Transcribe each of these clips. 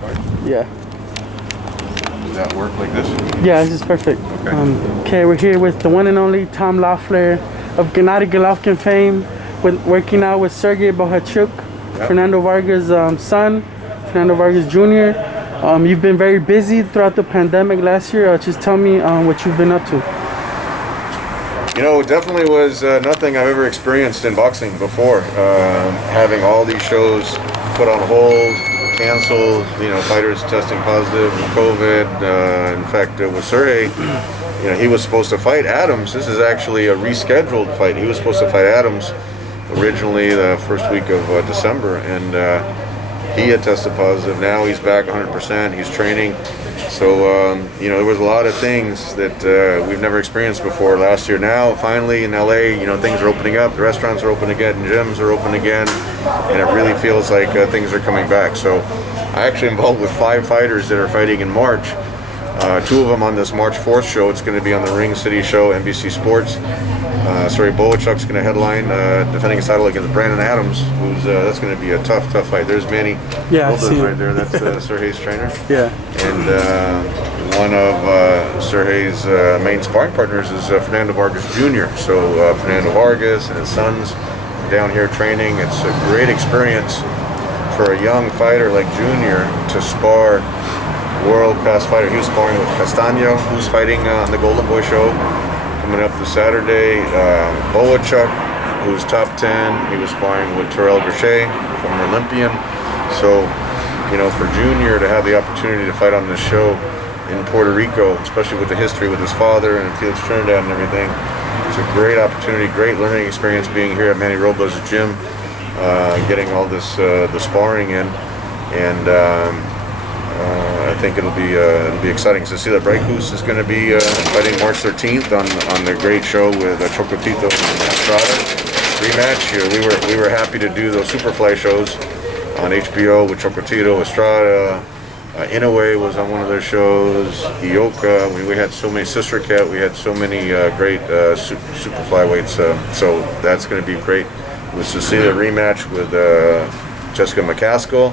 fight? Yeah. Does that work like this? Yeah, this is perfect. Okay. Okay, we're here with the one and only Tom Loeffler of Gennady Golovkin fame, working out with Serhii Bohachuk, Fernando Vargas' son, Fernando Vargas Jr. You've been very busy throughout the pandemic last year. Just tell me what you've been up to. You know, it definitely was nothing I've ever experienced in boxing before. Having all these shows put on hold, canceled, you know, fighters testing positive with COVID. In fact, with Serhii, you know, he was supposed to fight Adams. This is actually a rescheduled fight. He was supposed to fight Adams originally the first week of December, and he had tested positive. Now he's back 100%. He's training. So, you know, there was a lot of things that we've never experienced before last year. Now, finally, in LA, you know, things are opening up. The restaurants are open again, gyms are open again, and it really feels like things are coming back. So, I actually involved with 5 fighters that are fighting in March. 2 of them on this March 4th show. It's going to be on the Ring City show, NBC Sports. Serhii Bohachuk's going to headline, defending his title against Brandon Adams, who's that's going to be a tough fight. There's Manny. Yeah, I see him. Right there. That's Serhii's trainer. Yeah. And one of Serhii's main sparring partners is Fernando Vargas Jr. So Fernando Vargas and his sons are down here training. It's a great experience for a young fighter like Junior to spar world-class fighter. He was sparring with Castaño, who's fighting on the Golden Boy show coming up this Saturday. Bohachuk, who's top 10. He was sparring with Terrell Grishay, former Olympian. So, you know, for Junior to have the opportunity to fight on this show in Puerto Rico, especially with the history with his father and Felix Trinidad and everything, it's a great opportunity, great learning experience being here at Manny Robles' gym, getting all this the sparring in, and I think it'll be exciting to see that Braykus is going to be fighting March 13th on the great show with Chocotito and Estrada rematch. We were happy to do those Superfly shows on HBO with Chocotito, Estrada. Inoue was on one of their shows. Ioka. We had so many, Sister Cat. We had so many great super flyweights. So that's going to be great. Was to see the rematch with Jessica McCaskill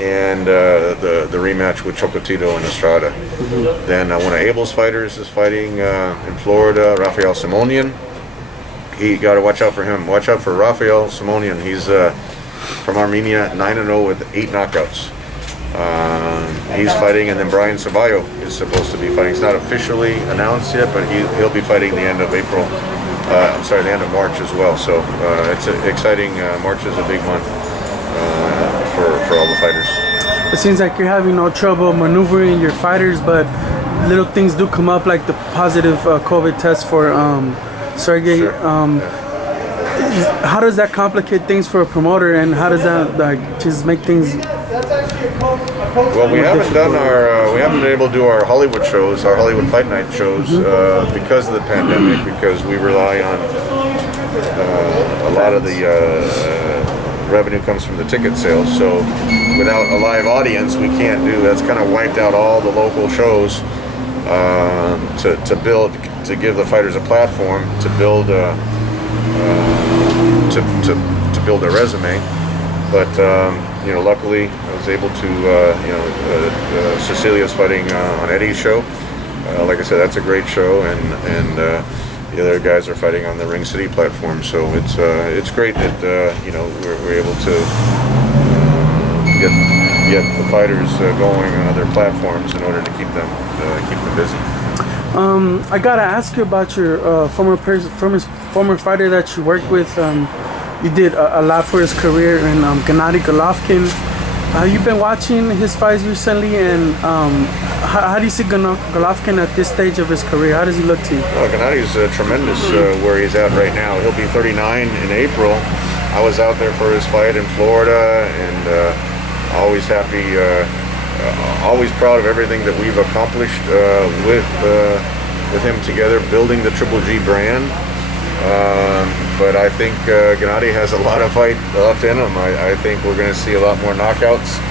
and the rematch with Chocotito and Estrada. Mm-hmm. Then one of Abel's fighters is fighting in Florida, Rafael Simonian. You got to watch out for him. Watch out for Rafael Simonian. He's from Armenia, 9-0 with 8 knockouts. He's fighting, and then Brian Ceballo is supposed to be fighting. It's not officially announced yet, but he'll be fighting the end of April. The end of March as well. So it's exciting. March is a big month for all the fighters. It seems like you're having no trouble maneuvering your fighters, but little things do come up, like the positive COVID test for Serhii. Sure. How does that complicate things for a promoter, and how does that just make things? Well, we haven't been able to do our Hollywood shows, our Hollywood Fight Night shows, because of the pandemic, because we rely on a lot of the revenue comes from the ticket sales. So without a live audience, we can't do. That's kind of wiped out all the local shows to give the fighters a platform to build to build a resume. But you know, luckily I was able to. Cecilia's fighting on Eddie's show. Like I said, that's a great show, and the other guys are fighting on the Ring City platform. So it's great that we're able to get the fighters going on other platforms in order to keep them busy. I gotta ask you about your former fighter that you worked with. You did a lot for his career in Gennady Golovkin. You've been watching his fights recently, and how do you see Golovkin at this stage of his career? How does he look to you? Well, Gennady's tremendous where he's at right now. He'll be 39 in April. I was out there for his fight in Florida, and always happy, always proud of everything that we've accomplished with him together, building the Triple G brand. But I think Gennady has a lot of fight left in him. I think we're going to see a lot more knockouts.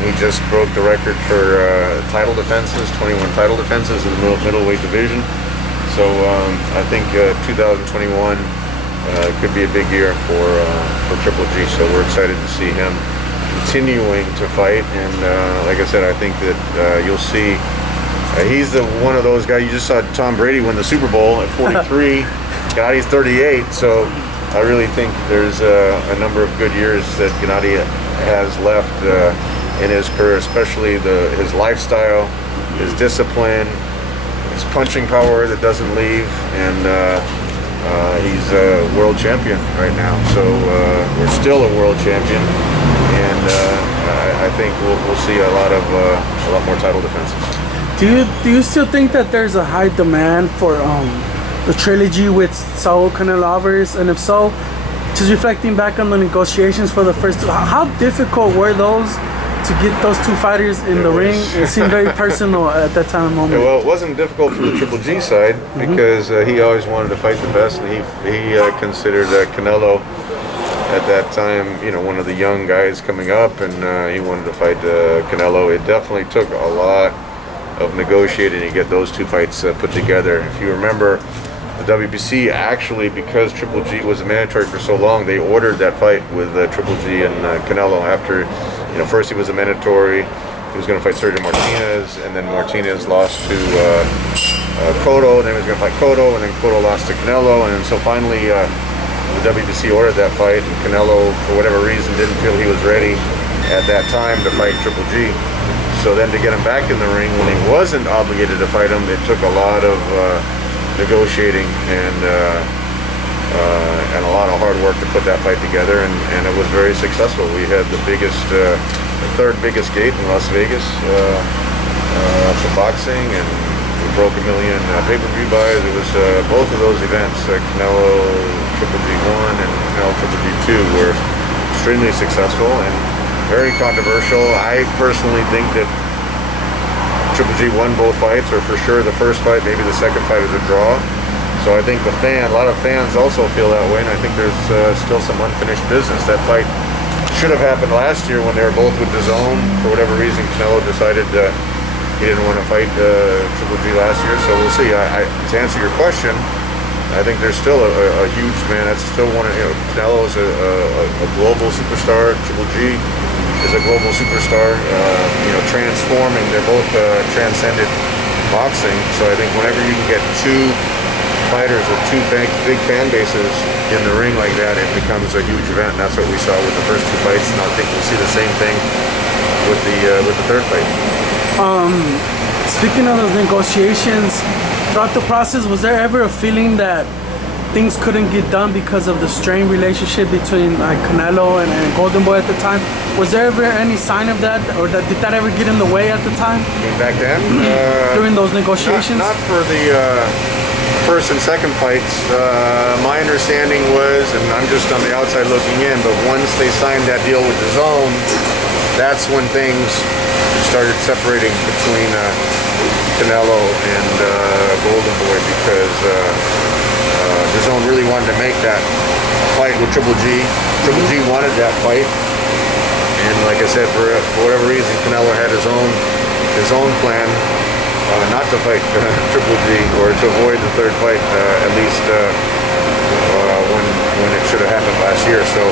He just broke the record for title defenses, 21 title defenses in the middleweight division. So I think 2021 could be a big year for Triple G. So we're excited to see him continuing to fight. And like I said, I think that you'll see he's one of those guys. You just saw Tom Brady win the Super Bowl at 43. Gennady's 38. So I really think there's a number of good years that Gennady has left in his career, especially his lifestyle, his discipline, his punching power that doesn't leave, and he's a world champion right now. So we're still a world champion, and I think we'll see a lot more title defenses. Do you still think that there's a high demand for the trilogy with Saul Canelo Alvarez? And if so, just reflecting back on the negotiations for the first two, how difficult were those to get those two fighters in the ring? It seemed very personal at that time and moment. Yeah, well, it wasn't difficult from the Triple G side because he always wanted to fight the best, and he considered Canelo at that time, one of the young guys coming up, and he wanted to fight Canelo. It definitely took a lot of negotiating to get those two fights put together. If you remember, the WBC actually, because Triple G was mandatory for so long, they ordered that fight with Triple G and Canelo after, first he was a mandatory. He was going to fight Sergio Martinez, and then Martinez lost to Cotto, and then he was going to fight Cotto, and then Cotto lost to Canelo, and so finally the WBC ordered that fight, and Canelo, for whatever reason, didn't feel he was ready at that time to fight Triple G. So then to get him back in the ring when he wasn't obligated to fight him, it took a lot of negotiating and a lot of hard work to put that fight together, and it was very successful. We had the third biggest gate in Las Vegas for boxing, and we broke 1 million pay-per-view buys. It was both of those events, Canelo Triple G1 and Canelo Triple G2, were extremely successful and very controversial. I personally think that Triple G won both fights, or for sure the first fight, maybe the second fight is a draw. So I think a lot of fans also feel that way, and I think there's still some unfinished business. That fight should have happened last year when they were both with DAZN. For whatever reason, Canelo decided he didn't want to fight Triple G last year. So we'll see. To answer your question, I think there's still a huge demand. That's still one of, Canelo is a global superstar. Triple G is a global superstar, transforming. They're both transcended boxing. So I think whenever you can get two fighters with two big fan bases in the ring like that, it becomes a huge event. And that's what we saw with the first two fights, and I think we'll see the same thing with the third fight. Speaking of those negotiations, throughout the process, was there ever a feeling that things couldn't get done because of the strained relationship between Canelo and Golden Boy at the time? Was there ever any sign of that, or did that ever get in the way at the time? Back then? During those negotiations? Not for the first and second fights. My understanding was, and I'm just on the outside looking in, but once they signed that deal with DAZN, that's when things started separating between Canelo and Golden Boy, because DAZN really wanted to make that fight with Triple G. Triple G wanted that fight, and like I said, for whatever reason, Canelo had his own plan not to fight Triple G, or to avoid the third fight, at least when it should have happened last year. So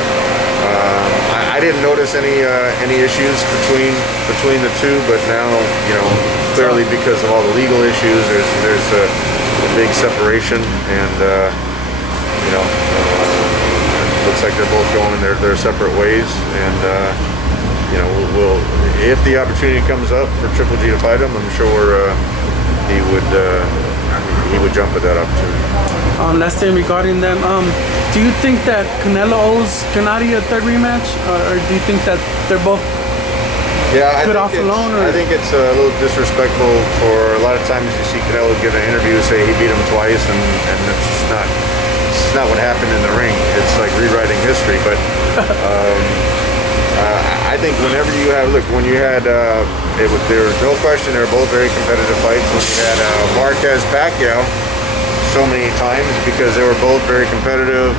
I didn't notice any issues between the two, but now, clearly because of all the legal issues, there's a big separation, and looks like they're both going their separate ways, and we'll if the opportunity comes up for Triple G to fight him, I'm sure he would jump at that opportunity. Last thing regarding them, do you think that Canelo owes Gennady a third rematch, or do you think that they're both good off alone? I think it's a little disrespectful. For a lot of times you see Canelo give an interview, say he beat him twice, and it's just not what happened in the ring. It's like rewriting history. But I think whenever you have, when you had, there was no question, they were both very competitive fights. When you had Marquez Pacquiao so many times, because they were both very competitive,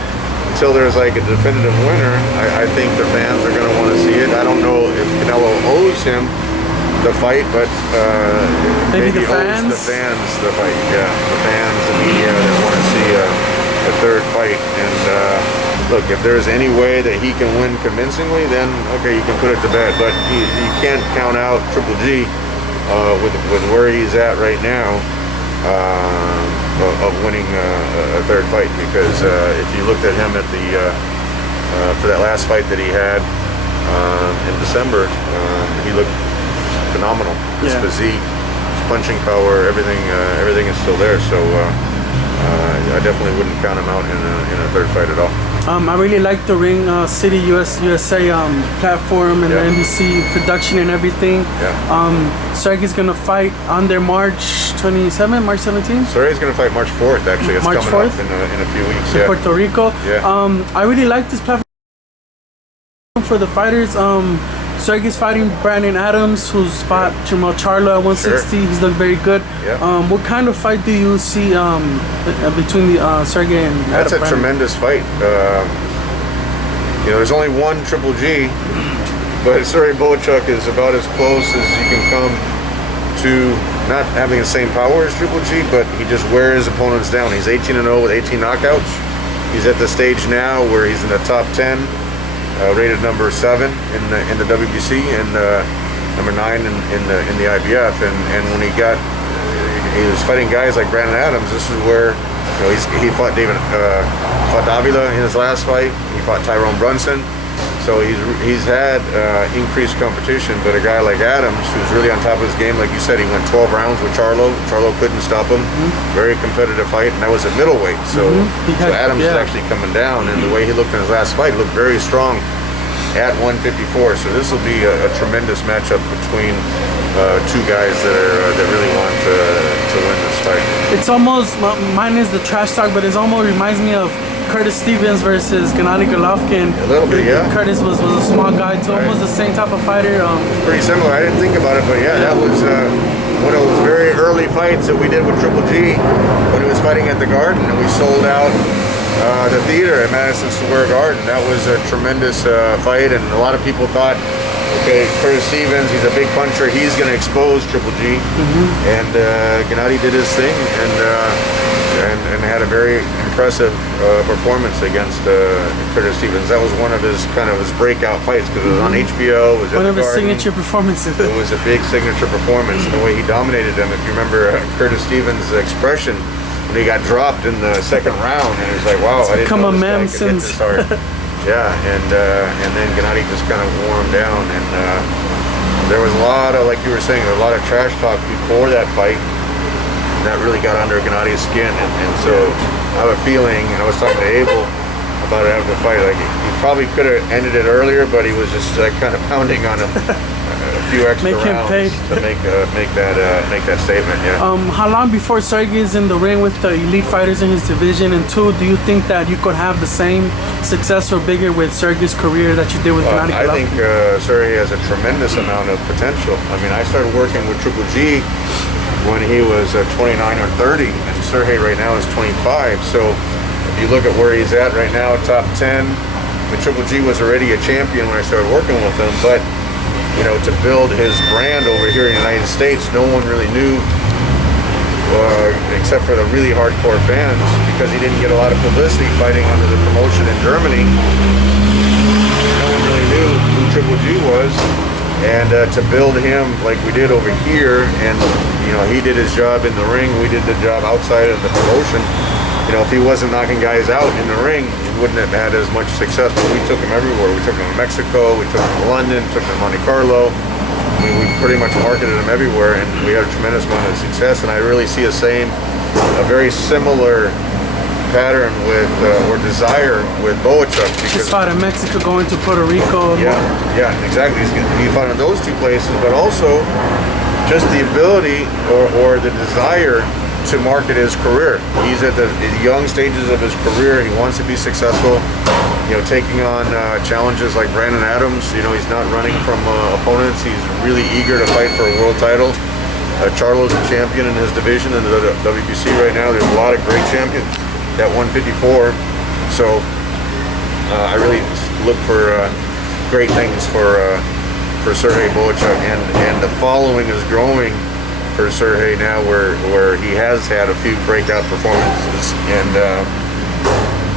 until there's like a definitive winner, I think the fans are going to want to see it. I don't know if Canelo owes him the fight, but maybe the fans? owes the fans the fight. Yeah, the fans, the media, that want to see a third fight, and look, if there's any way that he can win convincingly, then okay, you can put it to bed. But you can't count out Triple G with where he's at right now of winning a third fight. Because if you looked at him at the for that last fight that he had in December, he looked phenomenal. His physique, his punching power, everything is still there. So I definitely wouldn't count him out in a third fight at all. I really like the Ring City USA platform and the NBC production and everything. Serhii's gonna fight on their March 27th, March 17th. Serhii's gonna fight March 4th. Actually, it's March coming 4th? up in a few weeks. In Puerto Rico. I really like this platform for the fighters. Serhii's fighting Brandon Adams, who's fought Jamal Charlo at 160. He's looked very good. What kind of fight do you see between the Serhii and That's Brandon? a tremendous fight. There's only one Triple G, but Serhii Bohachuk is about as close as you can come to not having the same power as Triple G, but he just wears opponents down. He's 18-0 with 18 knockouts. He's at the stage now where he's in the top 10. Rated number 7 in the WBC and number 9 in the IBF. And when he was fighting guys like Brandon Adams, this is where he fought Davila in his last fight. He fought Tyrone Brunson. So he's had increased competition. But a guy like Adams, who's really on top of his game, like you said, he went 12 rounds with Charlo. Charlo couldn't stop him. Very competitive fight, and that was at middleweight. So Adams is actually coming down, and the way he looked in his last fight, he looked very strong at 154. So this will be a tremendous matchup between two guys that really want to win this fight. It's almost, mine is the trash talk, but it almost reminds me of Curtis Stevens versus Gennady Golovkin. A little bit, yeah. Curtis was a small guy, so almost the same type of fighter. Pretty similar. I didn't think about it, but that was one of those very early fights that we did with Triple G when he was fighting at the Garden, and we sold out the theater at Madison Square Garden. That was a tremendous fight, and a lot of people thought, okay, Curtis Stevens, he's a big puncher, he's going to expose Triple G, and Gennady did his thing, and had a very impressive performance against Curtis Stevens. That was one of his breakout fights because it was on HBO. It was one of his signature performances. It was a big signature performance, and the way he dominated him. If you remember Curtis Stevens' expression when he got dropped in the second round, and he was like, "Wow, I didn't know this guy could hit this hard." And then Gennady just kind of wore him down, and there was a lot of, like you were saying, a lot of trash talk before that fight. That really got under Gennady's skin, and so I have a feeling, I was talking to Abel about it after the fight, like he probably could have ended it earlier, but he was just kind of pounding on him a few extra rounds to make that statement. How long before Serhii is in the ring with the elite fighters in his division? And 2, do you think that you could have the same success or bigger with Serhii's career that you did with Gennady Golovkin? I think Serhii has a tremendous amount of potential. I mean, I started working with Triple G when he was 29 or 30, and Serhii right now is 25. So if you look at where he's at right now, top 10, the Triple G was already a champion when I started working with him, but to build his brand over here in the United States, no one really knew, except for the really hardcore fans, because he didn't get a lot of publicity fighting under the promotion in Germany. No one really knew who Triple G was. And to build him like we did over here, and he did his job in the ring, we did the job outside of the promotion. If he wasn't knocking guys out in the ring, he wouldn't have had as much success. But we took him everywhere. We took him to Mexico, we took him to London, took him to Monte Carlo. I mean, we pretty much marketed him everywhere, and we had a tremendous amount of success. And I really see a very similar pattern with or desire with Bohachuk. He's fought in Mexico, going to Puerto Rico. Yeah, exactly. He fought in those two places, but also just the ability or the desire to market his career. He's at the young stages of his career. He wants to be successful. Taking on challenges like Brandon Adams. He's not running from opponents. He's really eager to fight for a world title. Charlo's a champion in his division in the WBC right now. There's a lot of great champions at 154. So I really look for great things for Serhii Bohachuk, and the following is growing for Serhii now, where he has had a few breakout performances, and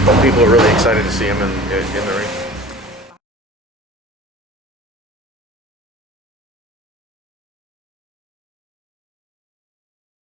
But people are really excited to see him in the ring.